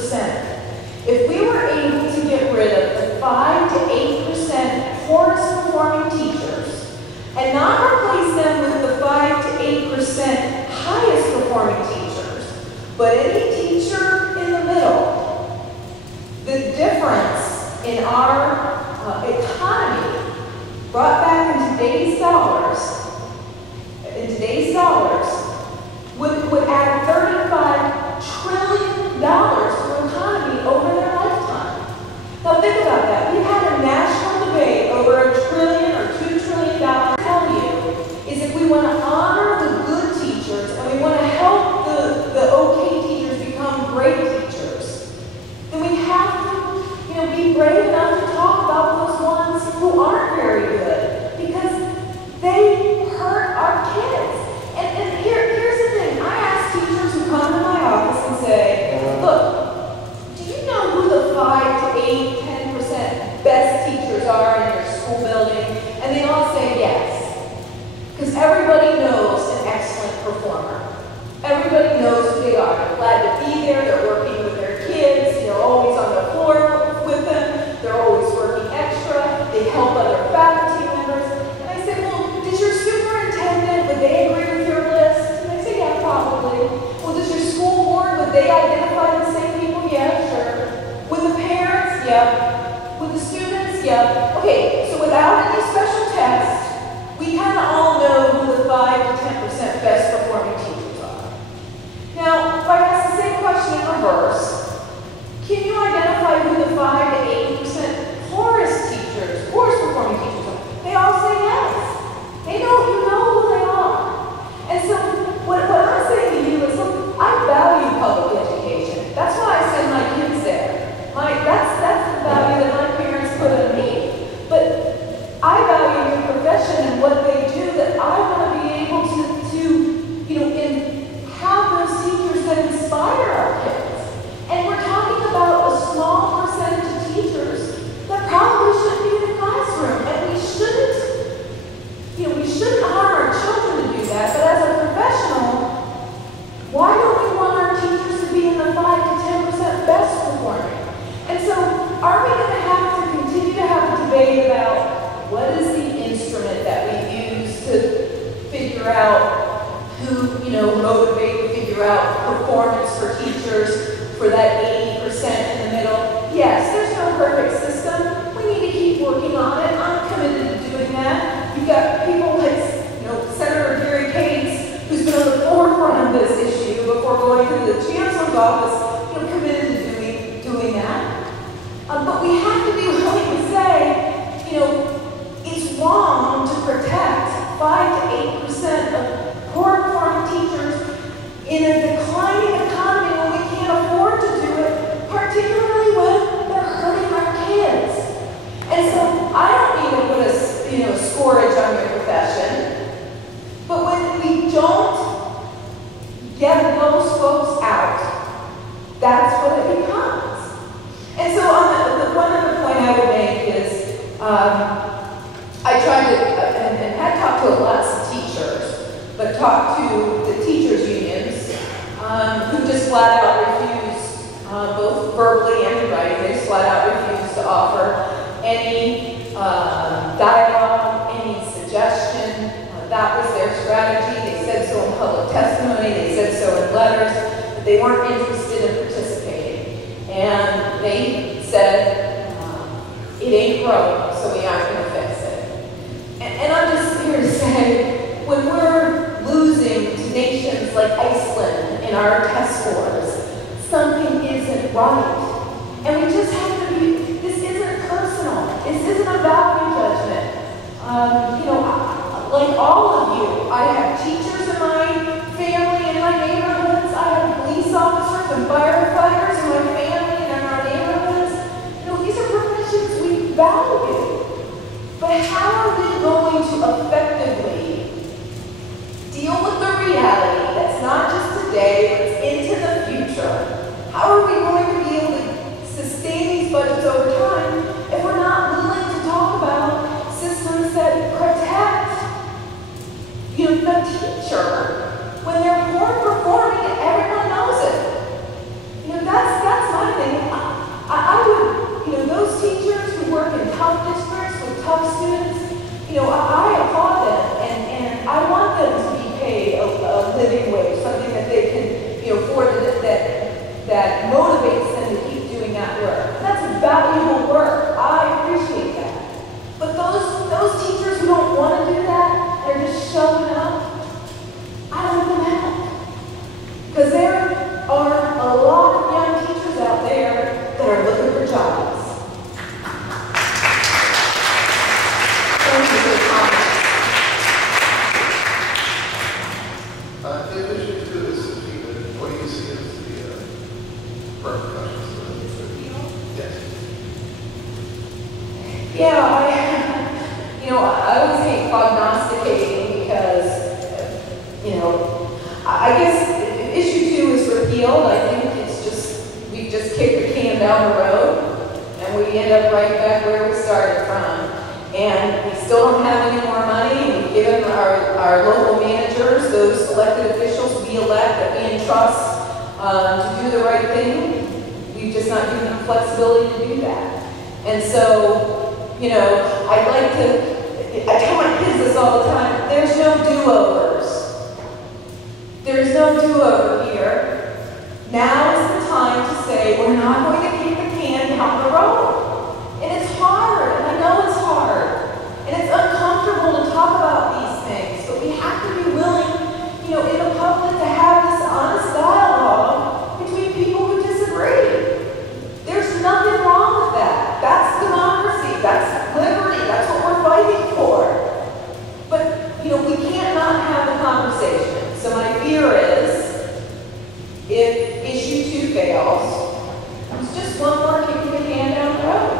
If we were able to get rid of the 5 to 8% poorest performing teachers and not replace them with the 5 to 8% highest performing teachers, but any teacher in the middle, the difference in our economy brought back in today's dollars, would add $35 trillion to the economy over their lifetime. Now think about that. We've had a national debate over $1 trillion or $2 trillion. What I tell you is if we want to honor the good teachers and we want to help the okay teachers become great teachers, then we have to be brave enough to talk about those ones who aren't very good, because they hurt our kids. And here's the thing. I ask teachers who come to my office and say, look, do you know who the 5 to 8, 10% best teachers are in your school building? And they all say yes. Because everybody knows an excellent performer. Everybody knows who they are. They're glad to be there. They're working with their kids. They're always on the floor with them. They're always working extra. They help other faculty members. And I said, well, does your superintendent, would they agree with your list? And they said, yeah, probably. Well, does your school board, would they identify the same people? Yeah, sure. With the parents? Yep. With the students? Yep. Okay, so without any special tests, we kind of all know who the 5 to 10% best performing teachers are. Now, if I ask the same question in reverse, can you identify who the 5 to 80% poorest teachers, poorest performing teachers are? They all say yes. They know, you know who they are. And so, what I'm saying to you is, look, I value public education. That's why I send my kids there. That's the value that my parents put in me. But I value your profession and what they do, that I want to be able to you know, have those teachers that inspire our kids. And we're talking about a small percentage of teachers that probably shouldn't be in the classroom. And we shouldn't harm our children to do that. But as a professional, why don't we want our teachers to be in the 5 to 10% best performing? And so, are we going to have to continue to have a debate about what is the instrument that we use to figure out who, you know, motivate, to figure out performance for teachers for that 80% in the middle? Yes, there's no perfect system. We need to keep working on it. I'm committed to doing that. You've got people like, you know, Senator Gary Cates, who's been on the forefront of this issue before going to the chancellor's office, you know, committed to doing that. But we have to be willing to say, you know, it's wrong to protect 5 to 8% of poor performing teachers in a declining economy when we can't afford to do it, particularly when they're hurting our kids. And so I don't mean to put a scourge on your profession, but when we don't get those folks out, that's what it becomes. And so one other point I would make is I tried to, and had talked to lots of teachers, but talked to the teachers' unions who just flat out refused, both verbally and in writing, they just flat out refused to offer any dialogue, any suggestion. That was their strategy. They said so in public testimony, they said so in letters, but they weren't interested in participating. And they said, it ain't broke, so we aren't going to fix it. And I'm just here to say, when we're losing to nations like Iceland in our test scores, something isn't right. And we just have to be, this isn't personal. This isn't a value judgment. You know, like all of you, I have teachers in my family, in my neighborhoods. I have police officers and firefighters in my family and in our neighborhoods. You know, these are professions we value. But how are we going to effectively deal with the reality that's not just today, but it's into the future? How are we going to be able to sustain these budgets over time if we're not willing to talk about systems that protect, you know, the teacher when they're poor performing and everyone knows it? You know, that's my thing. I would, you know, those teachers who work in tough districts with tough students, you know, I applaud them and I want them to be paid a living wage, something that they can, you know, afford, that motivates them to keep doing that work. That's valuable work. I appreciate that. But those teachers who don't want to do that, they're just showing up, I don't want them out. Because there are a lot of young teachers out there that are looking for jobs. Thank you for your comments. In addition to this, what do you see as the repercussions? Yes. Yeah, I always hate prognosticating because, you know, I guess issue 2 is repealed. I think it's just, we just kicked the can down the road and we end up right back where we started from. And we still don't have any more money. We've given our local managers, those elected officials we elect that we entrust to do the right thing. We've just not given them flexibility to do that. And so, you know, I tell my kids this all the time, there's no do-overs. There's no do-over here. Now is the time to say we're not going to kick the can down the road. And it's hard, and I know it's hard. And it's uncomfortable to talk about these things, but we have to be willing, you know, in the public to have this honest dialogue between people who disagree. There's nothing wrong with that. That's democracy, that's liberty, that's what we're fighting for. But, you know, we can't not have the conversation. So my fear is, if issue 2 fails, it's just one more kicking the can down the road.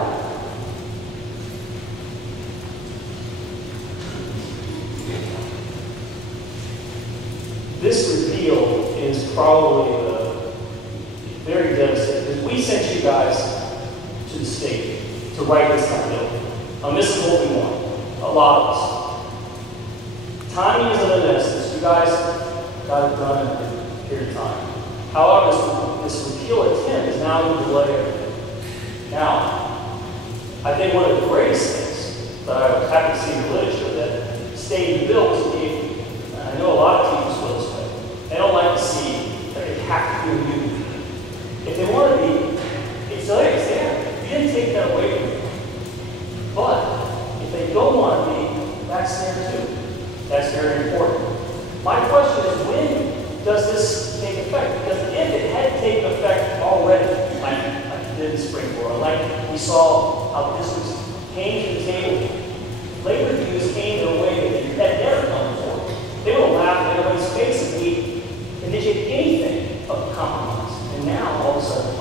This repeal is probably very devastating, because we sent you guys to the state to write this kind of bill. This is what we want, a lot of us. Timing is of the essence. You guys got it done in a period of time. However, this repeal attempt is now going to delay everything. Now, I think one of the greatest things that I happen to see in the literature that stayed in the bill was and I know a lot of teachers feel this way. They don't like to see that they have to be a union. If they want to be, it's there. You didn't take that away from them. But if they don't want to be, that's there too. That's very important. My question is, when does this take effect? Because if it had taken effect already, like it did in Springboard, like we saw how districts came to the table, labor unions came their way that you had never come before. They would laugh in everybody's face if we initiate anything of a compromise. And now, all of a sudden,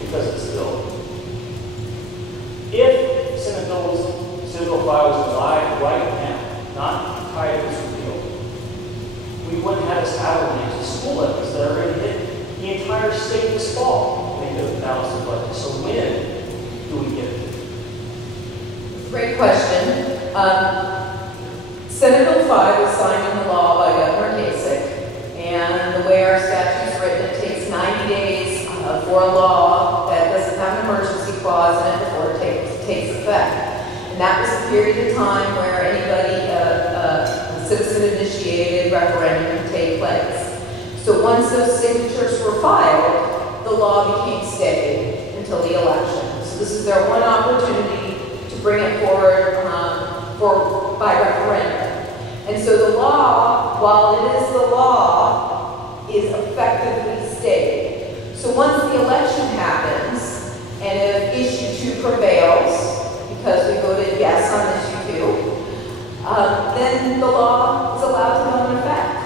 because it's still. If Senate Bill 5 was alive right now, not prior to this repeal, we wouldn't have this avalanche of school levies that are going to hit the entire state this fall when they go to balance the budget. So when do we get it? Great question. Senate Bill 5 was signed into law by Governor Kasich, and the way our statute's written, it takes 90 days for a law that doesn't have an emergency clause in it before it takes effect. And that was the period of time where anybody, a citizen-initiated referendum could take place. So once those signatures were filed, the law became stayed until the election. So this is their one opportunity to bring it forward by referendum. And so the law, while it is the law, is effectively stayed. So once the election happens, and if issue 2 prevails, because we voted yes on issue 2, then the law is allowed to go into effect.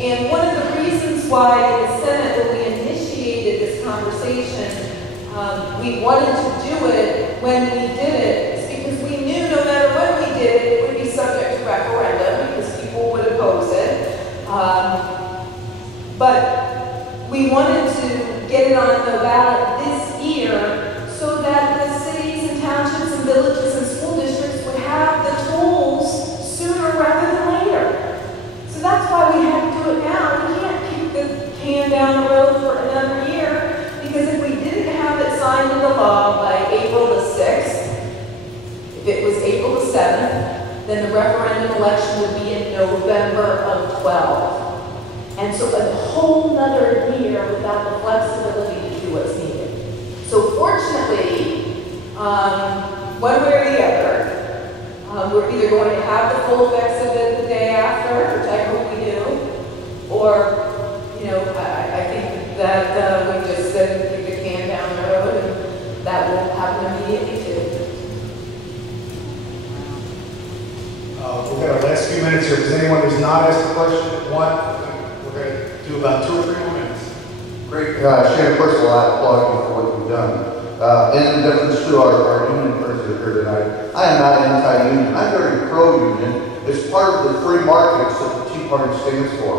And one of the reasons why in the Senate, when we initiated this conversation, we wanted to do it when we did it, is because we knew no matter when we did it, it would be subject to referendum because people would oppose it. But we wanted to get it on the ballot this year so that the cities and townships and villages and school districts would have the tools sooner rather than later. So that's why we had to do it now. We can't kick the can down the road for another year, because if we didn't have it signed into law by April the 6th, if it was April the 7th, then the referendum election would be in November of 12. And so a whole nother year without the flexibility to do what's needed. So fortunately, one way or the other, we're either going to have the full effects of it the day after, which I hope we do, or, you know, I think that we just kick the can down the road, and that will happen immediately too. We've got our last few minutes here. Does anyone who's not asked a question want? We're going to do about 2 or 3 more minutes. Great. Shannon, first of all, I applaud you for what you've done. In deference to our union president here tonight, I am not anti-union. I'm very pro-union. It's part of the free markets that the Tea Party stands for.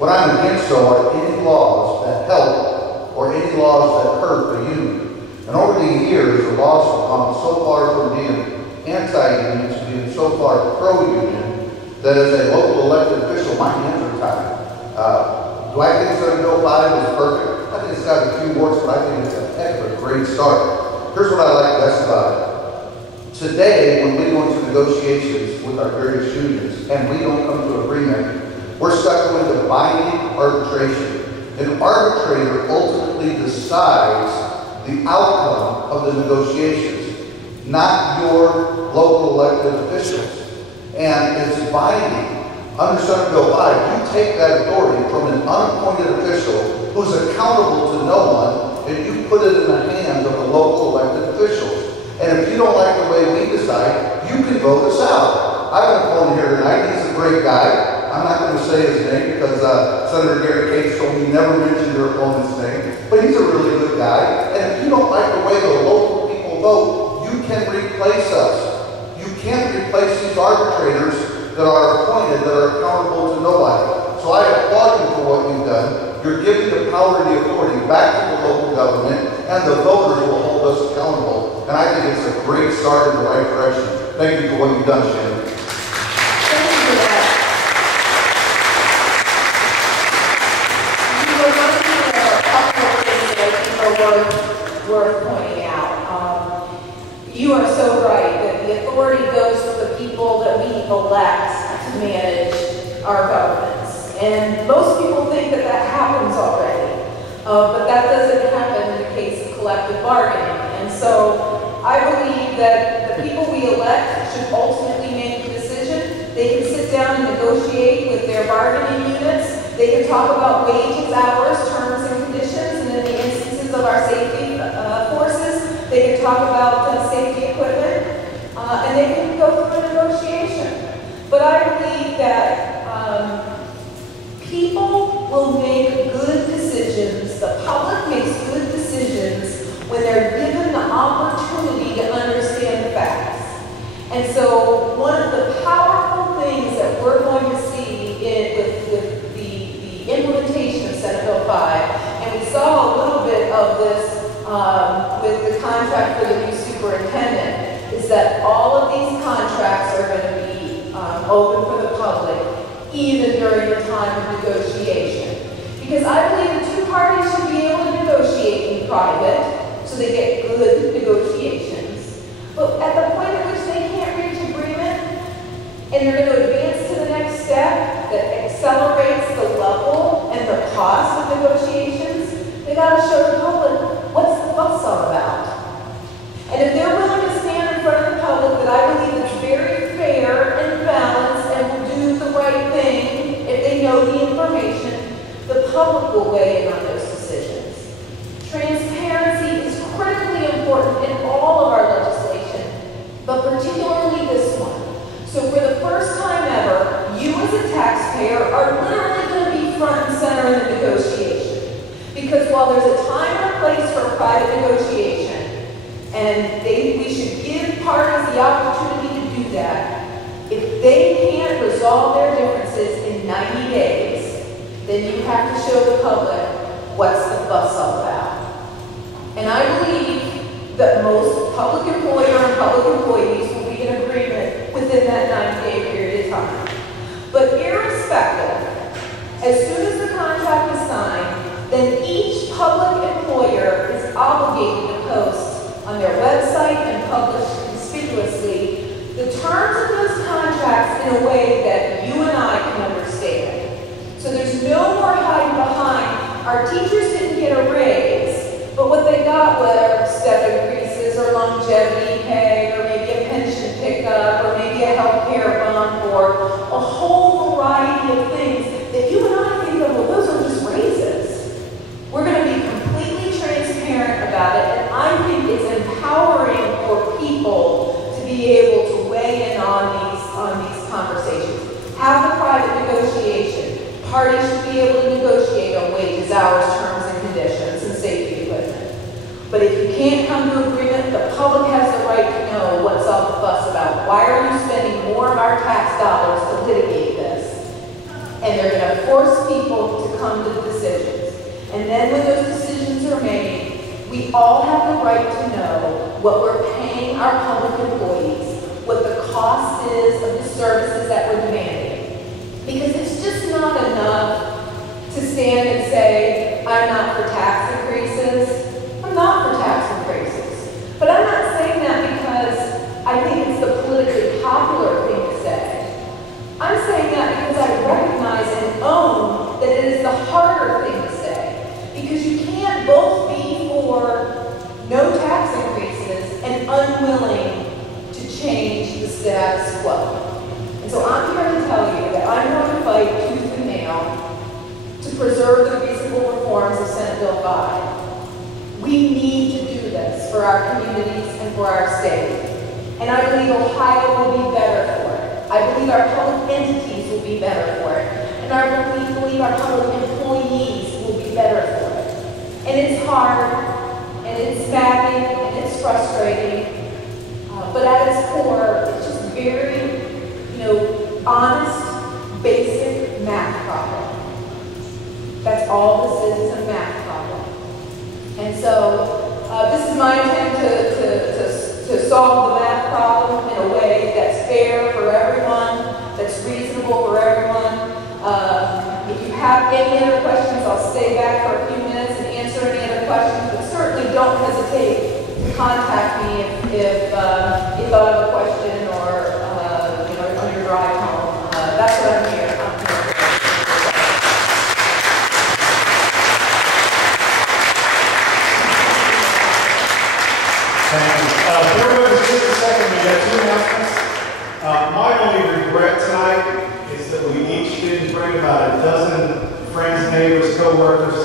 What I'm against, though, are any laws that help or any laws that hurt the union. And over the years, the laws have gone so far from being anti-union to being so far pro-union that as a local elected official, my hands are tied. Do I think Senate Bill 5 is perfect? I think it's got a few warts, but I think it's a heck of a great start. Here's what I like best about it. Today, when we go into negotiations with our various unions and we don't come to agreement, we're stuck with a binding arbitration. An arbitrator ultimately decides the outcome of the negotiations, not your local elected officials. And it's binding. Under Senate Bill 5, you take that authority from an unappointed official who's accountable to no one, and you put it in the hands of the local elected officials. And if you don't like the way we decide, you can vote us out. I have an opponent here tonight. He's a great guy. I'm not going to say his name because Senator Gary Cates told me never mention your opponent's name. But he's a really good guy. And if you don't like the way the local people vote, you can replace us. You can't replace these arbitrators that are appointed, that are accountable to nobody. So I applaud you for what you've done. You're giving the power and the authority back to the local government, and the voters will hold us accountable. And I think it's a great start in the right direction. Thank you for what you've done, Shannon. Thank you for that. You reminded me of a couple of things that I think are worth pointing out. You are so right that the authority goes to the people that we elect to manage our governments. And most people think that that happens already, but that doesn't happen in the case of collective bargaining. And so I believe that the people we elect should ultimately make the decision. They can sit down and negotiate with their bargaining units. They can talk about wages, hours, terms, and conditions, and in the instances of our safety forces, they can talk about safety equipment, and they can go through a negotiation. But I believe that people will make good decisions, the public makes good decisions when they're given the opportunity to understand the facts. And so one of the powerful things that we're going to see with the implementation of Senate Bill 5, and we saw a little bit of this with the contract for the new superintendent, is that all of these contracts are going to be open for the public, even during the time of negotiation. Because I believe the two parties should be able to negotiate in private, so they get good negotiations. But at the point at which they can't reach agreement, and they're going to advance to the next step that accelerates the level and the cost of negotiations, they got to show the public what's the fuss all about. And if they're willing to stand in front of the public that I believe is very fair and balanced and will do the right thing if they know the information, the public will weigh in on those decisions. Transparency is critically important in all of our legislation, but particularly this one. So for the first time ever, you as a taxpayer are literally going to be front and center in the negotiation. Because while there's a time and a place for private negotiation, and we should give parties the opportunity to do that, if they can't resolve their differences in 90 days, then you have to show the public what's the fuss all about. And I believe that most public employer and public employees will be in agreement within that 90-day period of time. But irrespective, as soon as the contract is signed, then each public employer is obligated to post on their website and publish conspicuously the terms of those contracts in a way that you and I can understand. So there's no more hiding behind, our teachers didn't get a raise, but what they got were step increases or longevity pay or maybe a pension pickup or maybe a health care bump or a whole variety of things that you and I think of, well, those are just raises. We're going to be completely transparent about it, and I think it's empowering for people to be able to weigh in on these conversations. Have the private negotiation. Parties should be able to negotiate on wages, hours, terms, and conditions, and safety equipment. But if you can't come to agreement, the public has the right to know what's all the fuss about. Why are you spending more of our tax dollars to litigate this? And they're going to force people to come to decisions. And then when those decisions are made, we all have the right to know what we're paying our public employees, cost is of the services that we're demanding. Because it's just not enough to stand and say, I'm not for tax increases. I'm not for tax increases. But I'm not saying that because I think it's the politically popular thing to say. I'm saying that because I recognize and own that it is the harder thing to say. Because you can't both be for no tax increases and unwilling to change the status quo. And so I'm here to tell you that I'm going to fight tooth and nail to preserve the reasonable reforms of Senate Bill 5. We need to do this for our communities and for our state. And I believe Ohio will be better for it. I believe our public entities will be better for it. And I believe our public employees will be better for it. And it's hard, and it's maddening, and it's frustrating. But at its core, it's just very, honest, basic math problem. That's all this is a math problem. And so this is my attempt to solve the math problem in a way that's fair for everyone, that's reasonable for everyone. If you have any other questions, I'll stay back for a few minutes and answer any other questions, but certainly don't hesitate to contact me if you have a question or on your drive home. That's what I'm here. Thank you. Board members, just a second, we got two announcements. My only regret tonight is that we each didn't bring about a dozen friends, neighbors, co-workers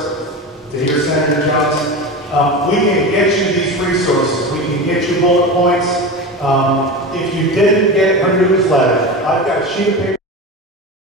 to hear Senator Jones. We can get you these resources. We can get you bullet points. If you didn't get her newsletter, I've got a sheet of paper